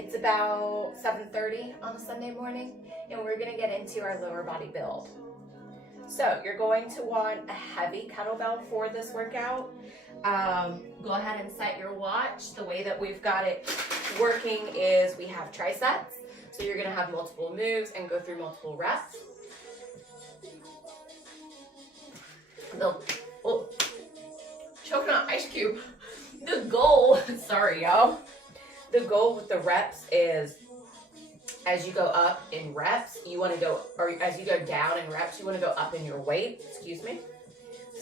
It's about 7:30 on a Sunday morning, and we're gonna get into our lower body build. So you're going to want a heavy kettlebell for this workout. Go ahead and set your watch. The way that we've got it working is we have trisets. So you're gonna have multiple moves and go through multiple reps. Choking on ice cube. The goal, sorry y'all. The goal with the reps is as you go up in reps, you want to go, or as you go down in reps, you want to go up in your weight, excuse me.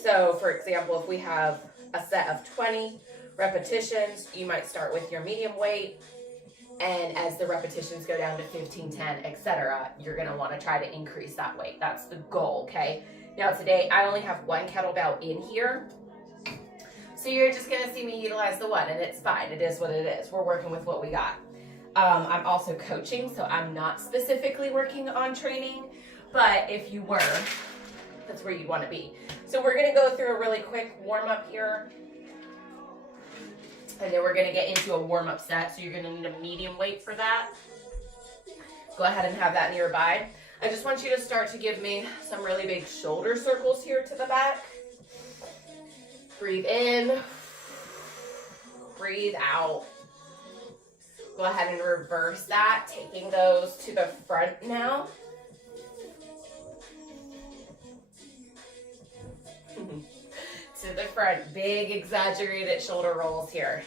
So for example, if we have a set of 20 repetitions, you might start with your medium weight, and as the repetitions go down to 15, 10, etc., you're going to want to try to increase that weight. That's the goal, okay? Now today, I only have one kettlebell in here, so you're just going to see me utilize the one, and it's fine. It is what it is. We're working with what we got. I'm also coaching, so I'm not specifically working on training, but if you were, that's where you want to be. So we're going to go through a really quick warm-up here, and then we're going to get into a warm-up set, so you're going to need a medium weight for that. Go ahead and have that nearby. I just want you to start to give me some really big shoulder circles here to the back. Breathe in, breathe out. Go ahead and reverse that, taking those to the front now. To the front, big exaggerated shoulder rolls here.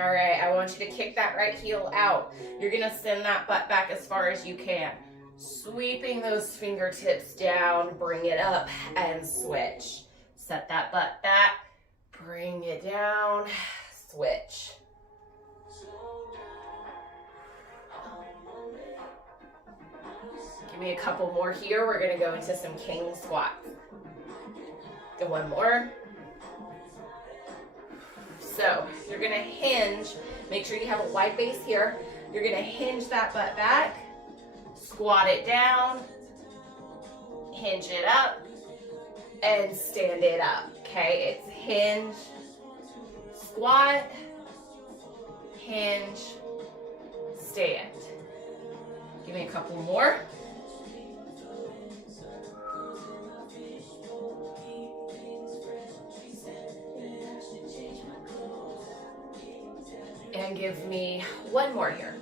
All right, I want you to kick that right heel out. You're gonna send that butt back as far as you can. Sweeping those fingertips down, bring it up and switch. Set that butt back. Bring it down, switch. Give me a couple more here. We're gonna go into some king squats. Do one more. So you're gonna hinge, make sure you have a wide base here. You're gonna hinge that butt back, squat it down, hinge it up, and stand it up. Okay, it's hinge, squat, hinge, stand. Give me a couple more. And give me one more here.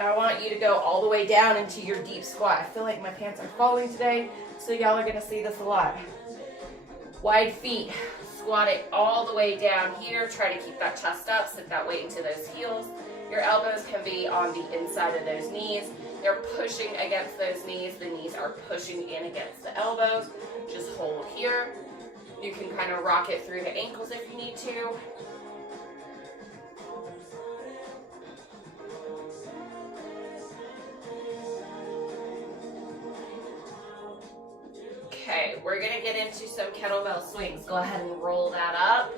I want you to go all the way down into your deep squat. I feel like my pants are falling today, so y'all are gonna see this a lot. Wide feet, squat it all the way down here. Try to keep that chest up, sit that weight into those heels. Your elbows can be on the inside of those knees. They're pushing against those knees. The knees are pushing in against the elbows. Just hold here. You can kind of rock it through the ankles if you need to. Okay, we're gonna get into some kettlebell swings. Go ahead and roll that up.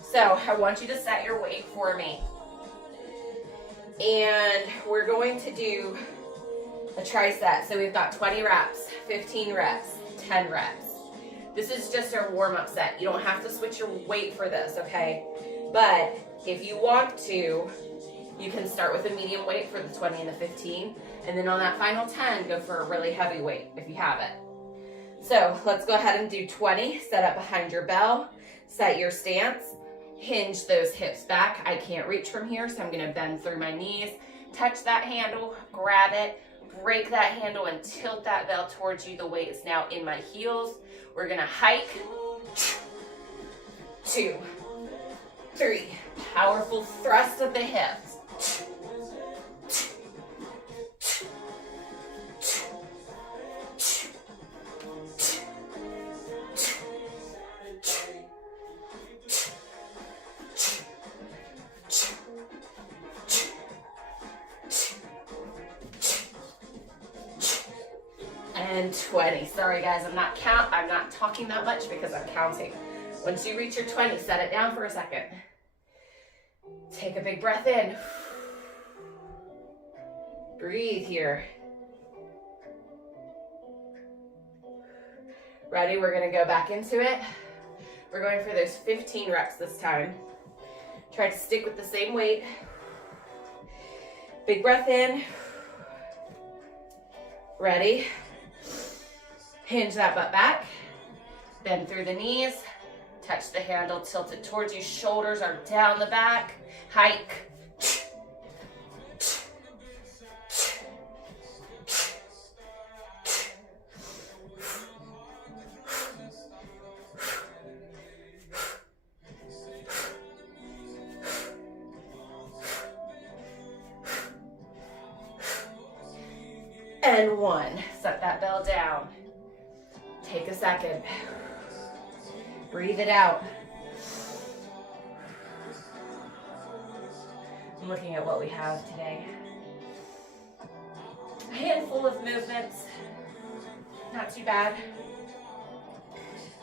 So I want you to set your weight for me. And we're going to do a tricep. So we've got 20 reps, 15 reps, 10 reps. This is just our warm-up set. You don't have to switch your weight for this, okay? But if you want to, you can start with a medium weight for the 20 and the 15, and then on that final 10, go for a really heavy weight if you have it. So let's go ahead and do 20. Set up behind your bell, set your stance, hinge those hips back. I can't reach from here, so I'm gonna bend through my knees, touch that handle, grab it, break that handle and tilt that bell towards you. The weight is now in my heels. We're gonna hike. 2, 3. Powerful thrust of the hips. And 20. Sorry guys, I'm not talking that much because I'm counting. Once you reach your 20, set it down for a second. Take a big breath in. Breathe here. Ready? We're gonna go back into it. We're going for those 15 reps this time. Try to stick with the same weight. Big breath in. Ready? Hinge that butt back. Bend through the knees. Touch the handle, tilt it towards you. Shoulders are down the back. Hike. And 1. Set that bell down. Take a second. Breathe it out. I'm looking at what we have today. A handful of movements. Not too bad.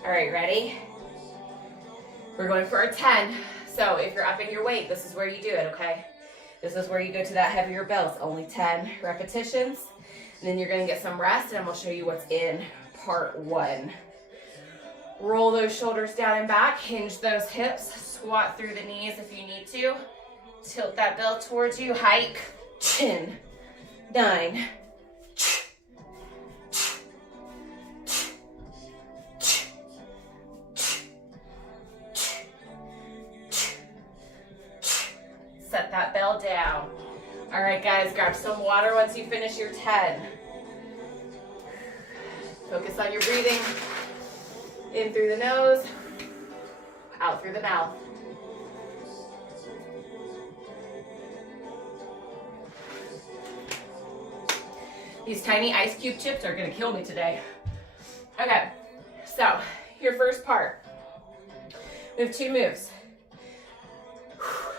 All right, ready? We're going for a 10. So if you're upping your weight, this is where you do it, okay? This is where you go to that heavier bells. Only 10 repetitions. And then you're gonna get some rest, and I'm gonna show you what's in part 1. Roll those shoulders down and back, hinge those hips, squat through the knees if you need to. Tilt that bell towards you, hike, chin, 9. Set that bell down. All right, guys, grab some water once you finish your 10. Focus on your breathing. In through the nose, out through the mouth. These tiny ice cube chips are gonna kill me today. Okay, so your first part. We have 2 moves.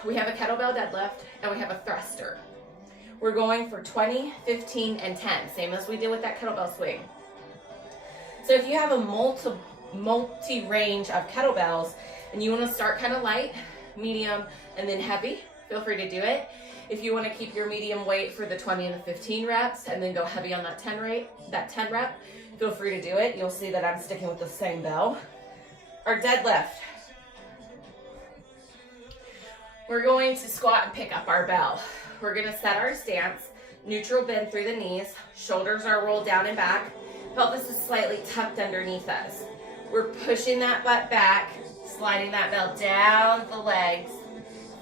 We have a kettlebell deadlift and we have a thruster. We're going for 20, 15, and 10, same as we did with that kettlebell swing. So if you have a multi-range of kettlebells and you want to start kind of light, medium, and then heavy, feel free to do it. If you want to keep your medium weight for the 20 and the 15 reps and then go heavy on that 10 rep, feel free to do it. You'll see that I'm sticking with the same bell. Our deadlift. We're going to squat and pick up our bell. We're going to set our stance, neutral bend through the knees, shoulders are rolled down and back, pelvis is slightly tucked underneath us. We're pushing that butt back, sliding that bell down the legs,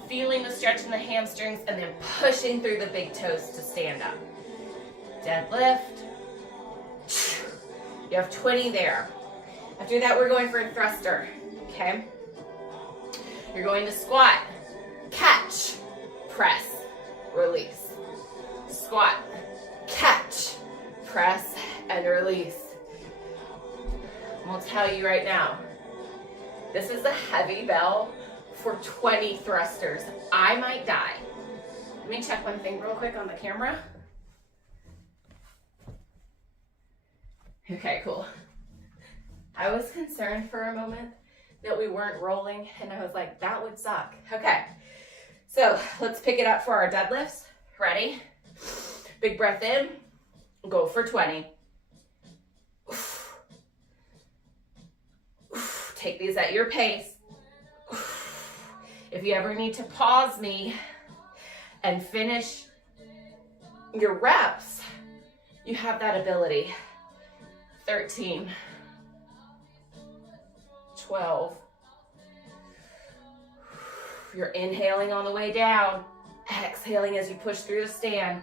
feeling the stretch in the hamstrings, and then pushing through the big toes to stand up. Deadlift. You have 20 there. After that, we're going for a thruster, okay? You're going to squat, catch, press, release. Squat, catch, press, and release. I'm gonna tell you right now, this is a heavy bell for 20 thrusters. I might die. Let me check one thing real quick on the camera. Okay, cool. I was concerned for a moment that we weren't rolling, and I was like, that would suck. Okay, so let's pick it up for our deadlifts. Ready? Big breath in, go for 20. Take these at your pace. If you ever need to pause me and finish your reps, you have that ability. 13, 12. You're inhaling on the way down, exhaling as you push through the stand.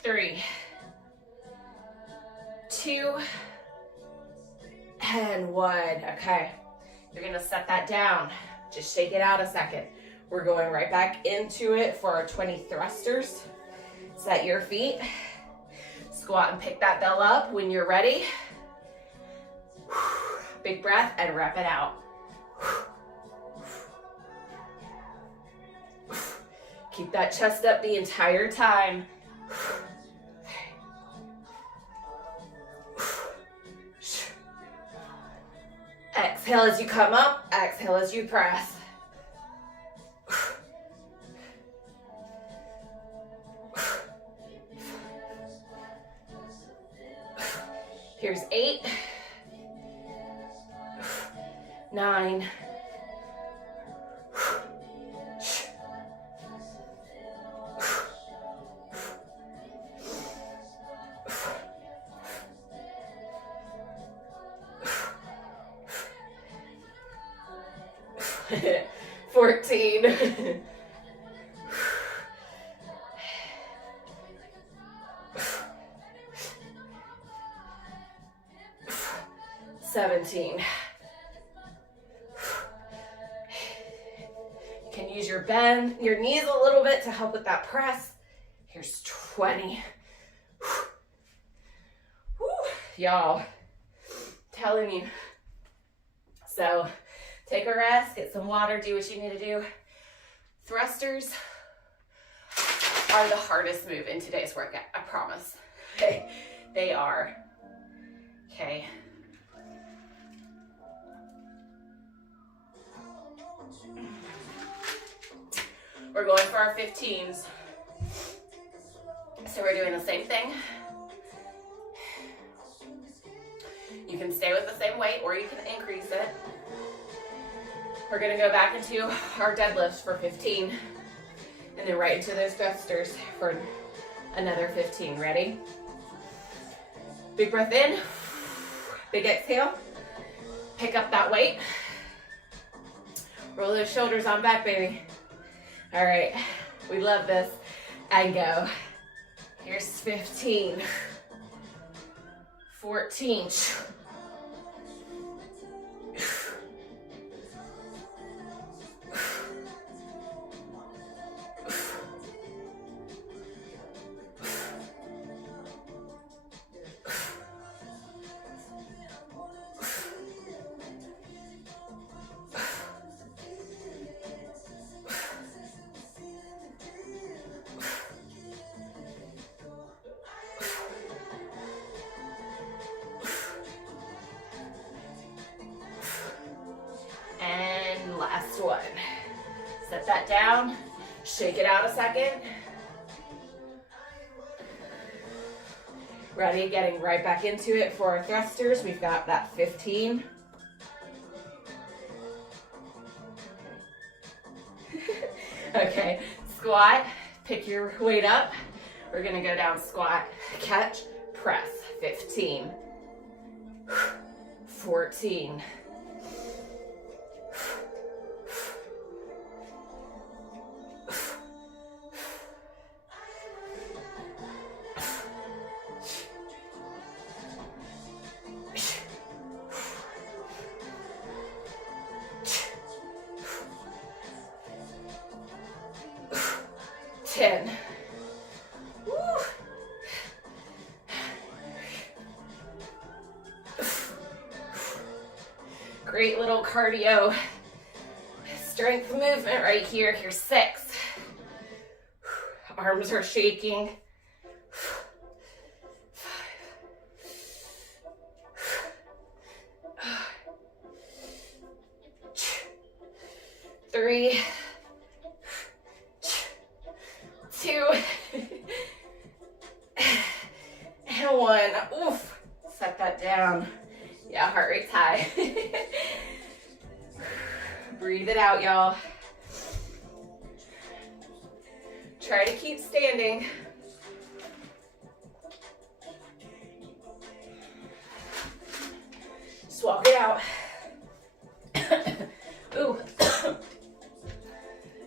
Three, 2, and 1. Okay, you're gonna set that down. Just shake it out a second. We're going right back into it for our 20 thrusters. Set your feet. Squat and pick that bell up when you're ready. Big breath and rep it out. Keep that chest up the entire time. Exhale as you come up, exhale as you press. Here's 8, 9, 14, 17. You can use your knees a little bit to help with that press. Here's 20. Y'all, telling you. So take a rest, get some water, do what you need to do. Thrusters are the hardest move in today's workout, I promise. They are. Okay. We're going for our 15s. So we're doing the same thing. You can stay with the same weight or you can increase it. We're gonna go back into our deadlifts for 15 and then right into those thrusters for another 15. Ready? Big breath in, big exhale. Pick up that weight. Roll those shoulders on back, baby. All right, we love this. And go. Here's 15, 14, last one. Set that down, shake it out a second. Ready, getting right back into it for our thrusters. We've got that 15. Okay, squat, pick your weight up. We're gonna go down, squat, catch, press. 15, 14, 10. Woo. Great little cardio strength movement right here. Here's 6. Arms are shaking. 3, 2, and 1. Oof. Set that down. Yeah, heart rate's high. Breathe it out, y'all. Try to keep standing. Just walk it out. Ooh.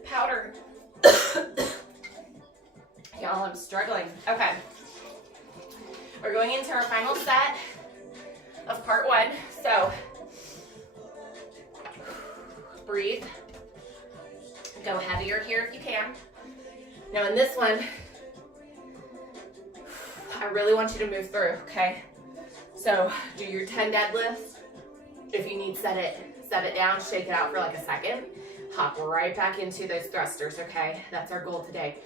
Powder. Y'all, I'm struggling. Okay. We're going into our final set of part 1. So, breathe. Go heavier here if you can. Now in this one, I really want you to move through, okay? So do your 10 deadlifts. If you need, set it down, shake it out for like a second. Hop right back into those thrusters, okay? That's our goal today.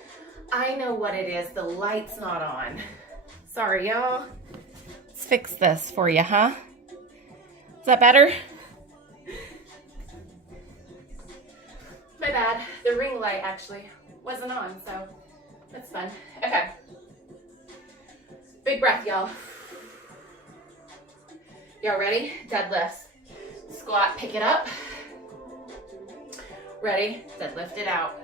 I know what it is, the light's not on. Sorry, y'all. Let's fix this for you, huh? Is that better? My bad. The ring light actually wasn't on, so that's fun. Okay. Big breath, y'all. Y'all ready? Deadlifts. Squat, pick it up. Ready? Deadlift it out.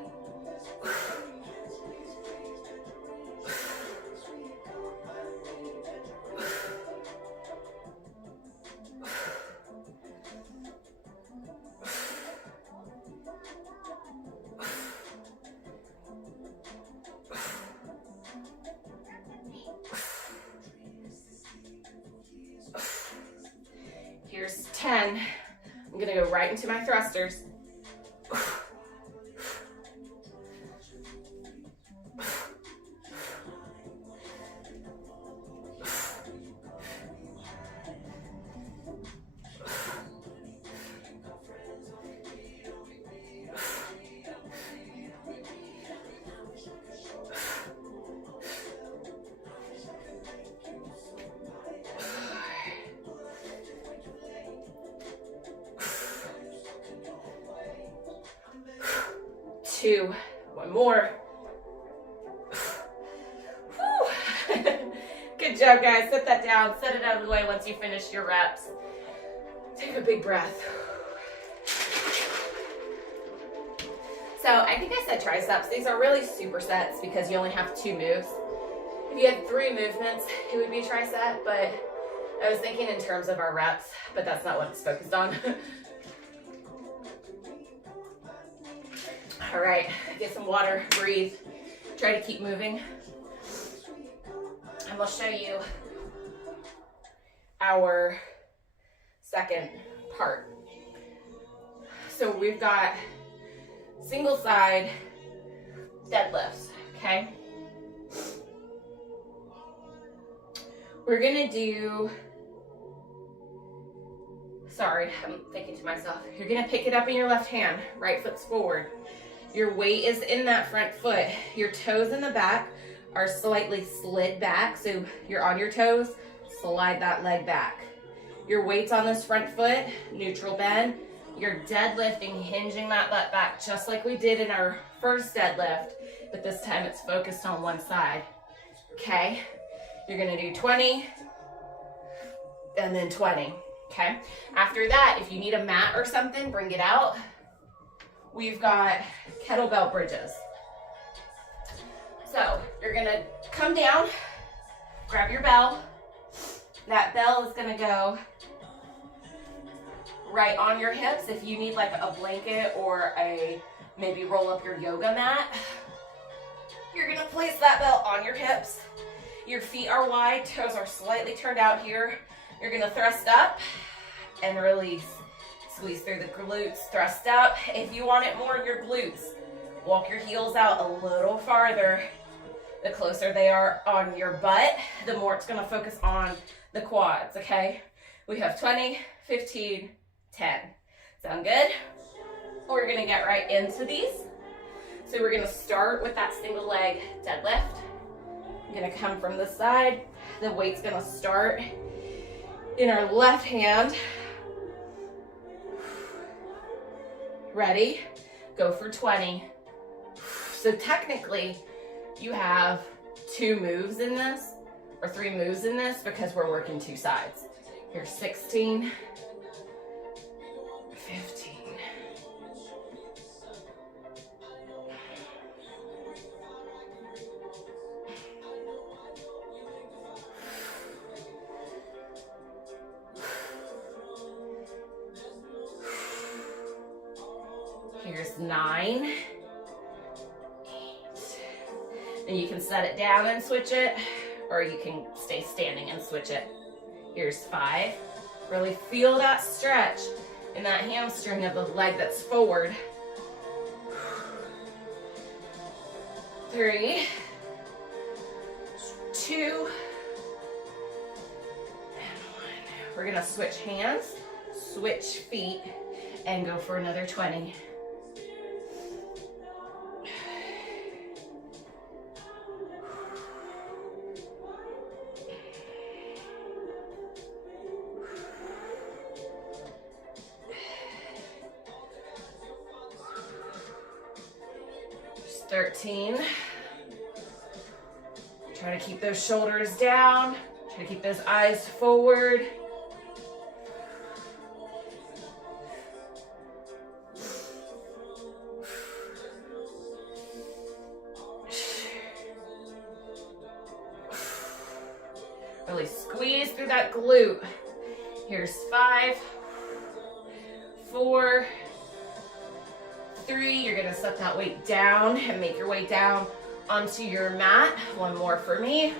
10. I'm gonna go right into my thrusters. Two, one more. Good job, guys. Set that down. Set it out of the way once you finish your reps. Take a big breath. So I think I said triceps. These are really supersets because you only have 2 moves. If you had 3 movements, it would be a tricep, but I was thinking in terms of our reps, but that's not what it's focused on. All right, get some water, breathe, try to keep moving. And we'll show you our second part. So we've got single side deadlifts, okay? We're gonna do, sorry, I'm thinking to myself, you're gonna pick it up in your left hand, right foot's forward. Your weight is in that front foot. Your toes in the back are slightly slid back, so you're on your toes, slide that leg back. Your weight's on this front foot, neutral bend. You're deadlifting, hinging that butt back just like we did in our first deadlift, but this time it's focused on one side, okay? You're gonna do 20, and then 20, okay? After that, if you need a mat or something, bring it out. We've got kettlebell bridges. So you're gonna come down, grab your bell. That bell is gonna go right on your hips. If you need like a blanket or maybe roll up your yoga mat, you're gonna place that bell on your hips. Your feet are wide, toes are slightly turned out here. You're gonna thrust up and release. Squeeze through the glutes, thrust up. If you want it more in your glutes, walk your heels out a little farther. The closer they are on your butt, the more it's gonna focus on the quads, okay? We have 20, 15, 10. Sound good? We're gonna get right into these. So we're gonna start with that single leg deadlift. I'm gonna come from the side. The weight's gonna start in our left hand. Ready? Go for 20. So technically, you have 2 moves in this, or 3 moves in this, because we're working 2 sides. Here's 16, 15. Here's 9, 8. And you can set it down and switch it, or you can stay standing and switch it. Here's 5. Really feel that stretch in that hamstring of the leg that's forward. 3, 2, and 1. We're gonna switch hands, switch feet, and go for another 20. 13. Try to keep those shoulders down. Try to keep those eyes forward. Really squeeze through that glute. Here's 5, 4, 3. You're gonna set that weight down and make your way down onto your mat. One more for me.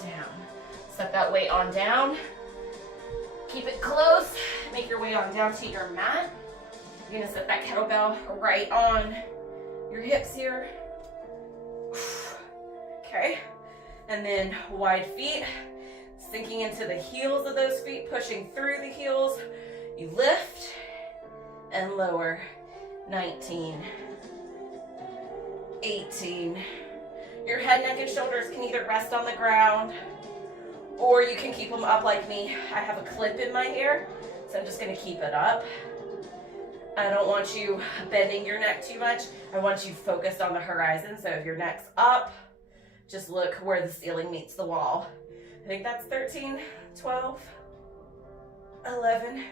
Down. Set that weight on down. Keep it close. Make your way on down to your mat. You're gonna set that kettlebell right on your hips here. Okay. And then wide feet, sinking into the heels of those feet, pushing through the heels. You lift and lower. 19, 18. Your head, neck, and shoulders can either rest on the ground or you can keep them up like me. I have a clip in my hair, so I'm just gonna keep it up. I don't want you bending your neck too much. I want you focused on the horizon. So if your neck's up, just look where the ceiling meets the wall. I think that's 13, 12, 11.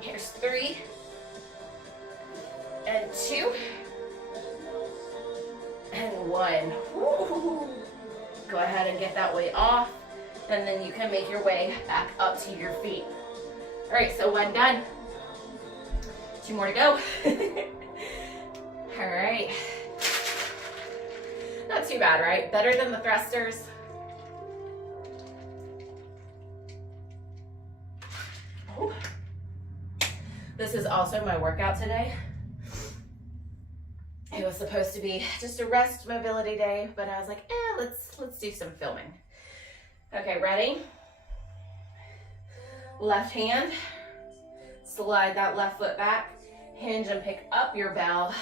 Here's 3. And 2, and 1. Woo. Go ahead and get that weight off, and then you can make your way back up to your feet. All right, so 1 done. 2 more to go. All right. Not too bad, right? Better than the thrusters. Oh. This is also my workout today. It was supposed to be just a rest mobility day, but I was like, let's do some filming. Okay, ready? Left hand, slide that left foot back, hinge and pick up your bell.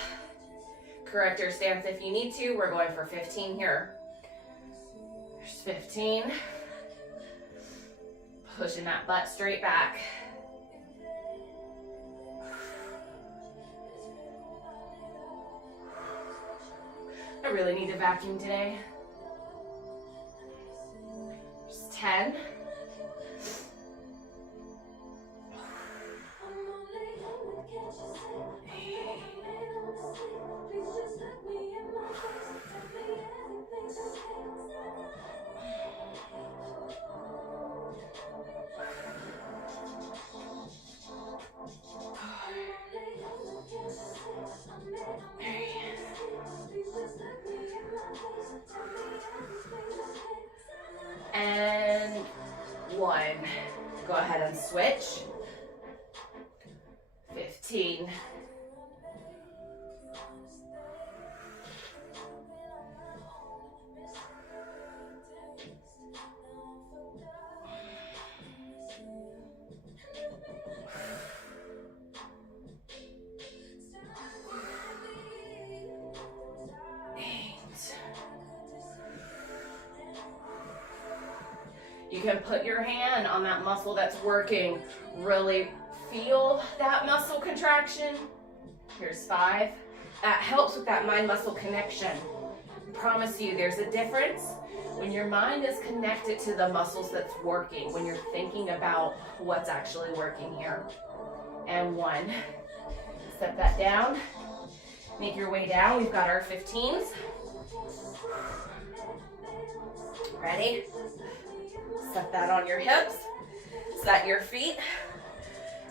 Correct your stance if you need to. We're going for 15 here. There's 15. Pushing that butt straight back. I really need to vacuum today. Just 10. And 1. Go ahead and switch. 15. You can put your hand on that muscle that's working. Really feel that muscle contraction. Here's 5. That helps with that mind-muscle connection. I promise you, there's a difference when your mind is connected to the muscles that's working, when you're thinking about what's actually working here. And 1. Set that down. Make your way down. We've got our 15s. Ready? Set that on your hips, set your feet,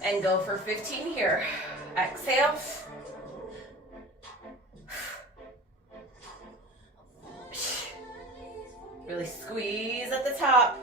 and go for 15 here. Exhale. Really squeeze at the top.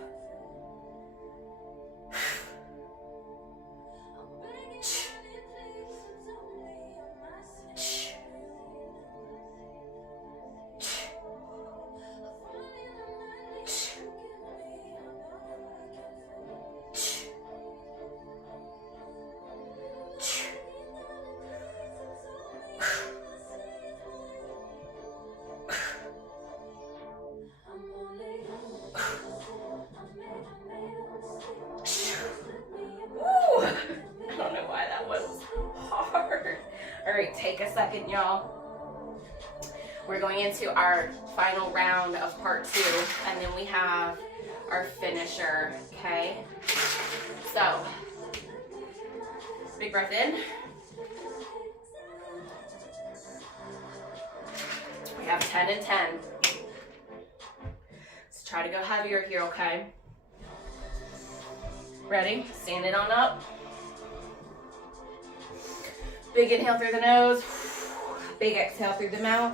second, y'all. We're going into our final round of part 2, and then we have our finisher, okay? So, big breath in. We have 10 and 10. Let's try to go heavier here, okay? Ready? Stand it on up. Big inhale through the nose. Big exhale through the mouth.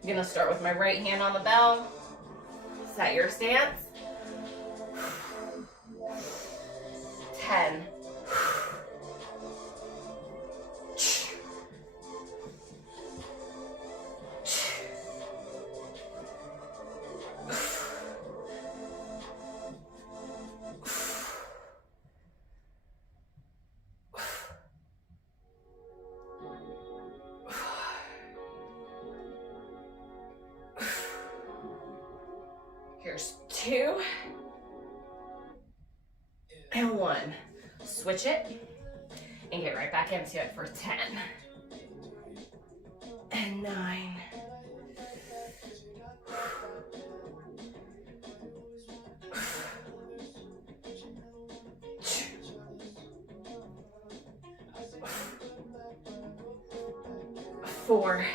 I'm gonna start with my right hand on the bell. Set your stance. 10. 2 and 1. Switch it and get right back into it for 10 and 9. 4,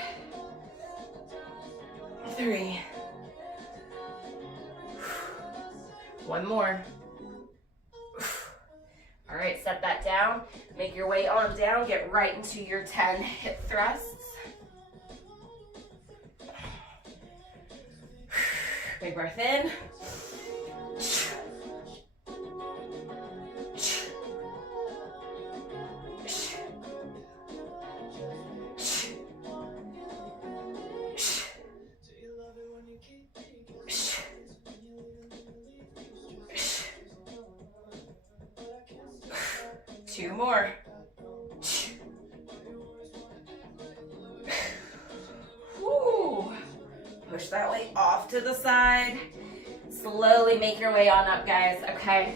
3. One more. All right, set that down. Make your way on down. Get right into your 10 hip thrusts. Big breath in. 2 more. Woo. Push that weight off to the side. Slowly make your way on up, guys, okay?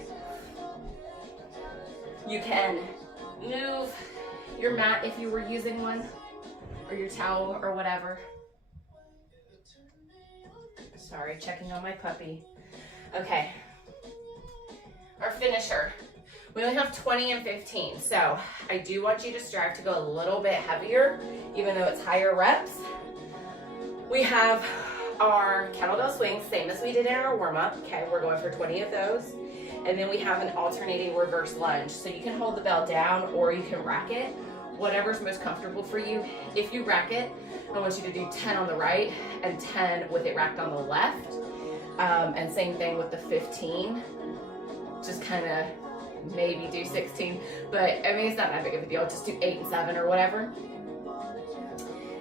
You can move your mat if you were using one, or your towel or whatever. Sorry, checking on my puppy. Okay. Our finisher. We only have 20 and 15, so I do want you to strive to go a little bit heavier, even though it's higher reps. We have our kettlebell swings, same as we did in our warm-up. Okay, we're going for 20 of those. And then we have an alternating reverse lunge. So you can hold the bell down or you can rack it, whatever's most comfortable for you. If you rack it, I want you to do 10 on the right and 10 with it racked on the left. And same thing with the 15. Just kind of maybe do 16, but I mean, it's not that big of a deal. Just do 8 and 7 or whatever.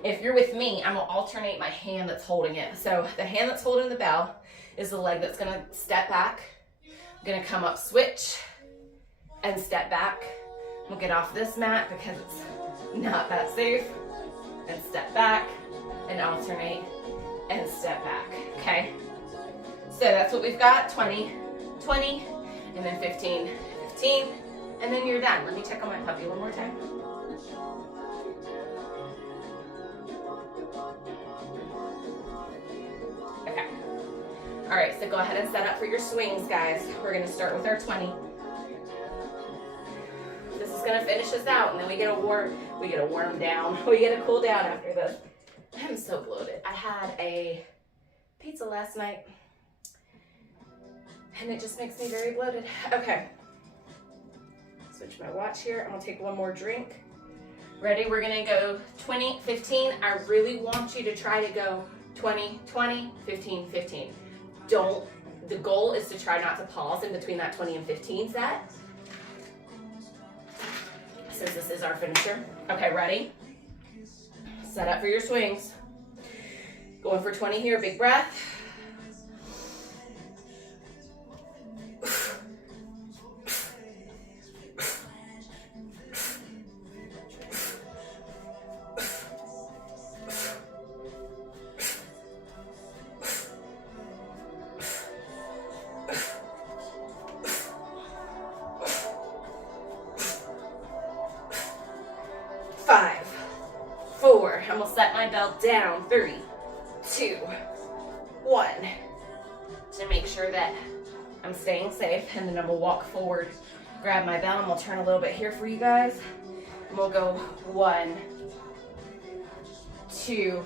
If you're with me, I'm gonna alternate my hand that's holding it. So the hand that's holding the bell is the leg that's gonna step back. I'm gonna come up, switch, and step back. We'll get off this mat because it's not that safe. And step back, and alternate, and step back, okay? So that's what we've got, 20, 20, and then 15, 15, and then you're done. Let me check on my puppy one more time. Okay. All right, so go ahead and set up for your swings, guys. We're gonna start with our 20. This is gonna finish us out, and then we get a warm down. We get a cool down after this. I'm so bloated. I had a pizza last night, and it just makes me very bloated. Okay. Switch my watch here. I'm gonna take one more drink. Ready? We're gonna go 20, 15. I really want you to try to go 20, 20, 15, 15. The goal is to try not to pause in between that 20 and 15 set. Since this is our finisher. Okay, ready? Set up for your swings. Going for 20 here, big breath. Five, 4, I'm gonna set my belt down. 3, 2, 1. To make sure that I'm staying safe, and then I'm gonna walk forward, grab my bell, and we'll turn a little bit here for you guys. And we'll go 1, 2.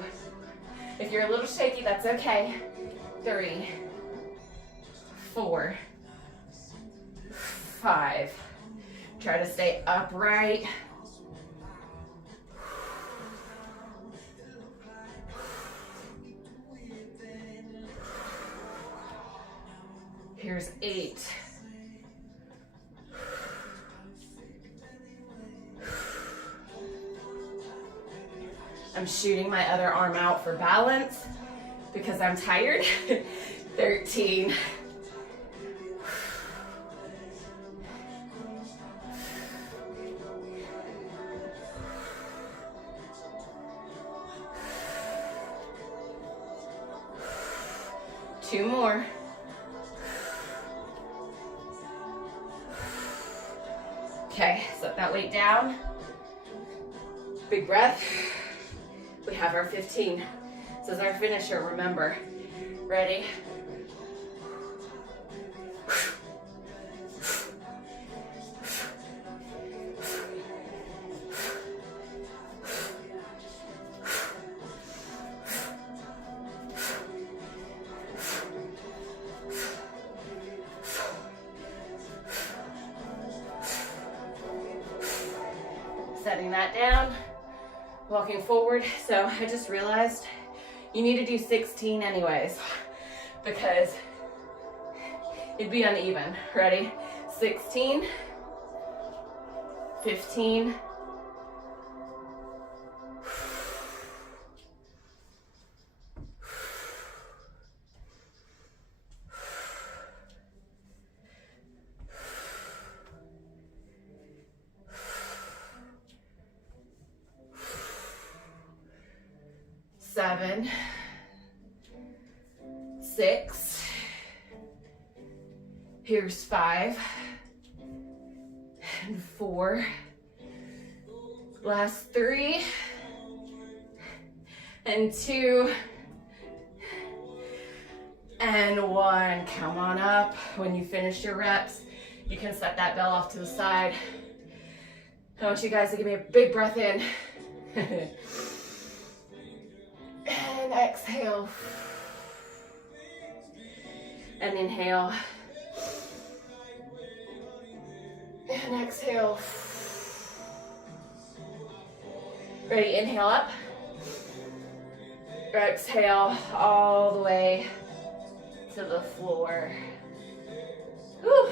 If you're a little shaky, that's okay. 3, 4, 5. Try to stay upright. Here's 8. I'm shooting my other arm out for balance because I'm tired. 13. 2 more. Okay, set that weight down. Big breath. We have our 15. This is our finisher, remember. Ready? Setting that down, walking forward. So I just realized you need to do 16 anyways because it'd be uneven. Ready? 16, 15, 7, 6, here's 5, and 4, last 3, and 2, and 1. Come on up. When you finish your reps, you can set that bell off to the side. I want you guys to give me a big breath in. And exhale. And inhale. And exhale. Ready, inhale up. Exhale all the way to the floor. Whew.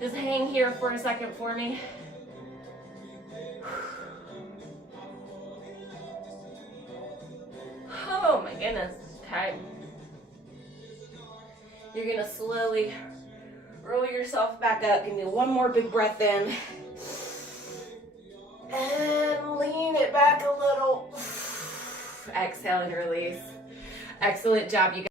Just hang here for a second for me. Oh my goodness. Okay. You're gonna slowly roll yourself back up. Give me one more big breath in. And lean it back a little. Exhale and release. Excellent job, you guys.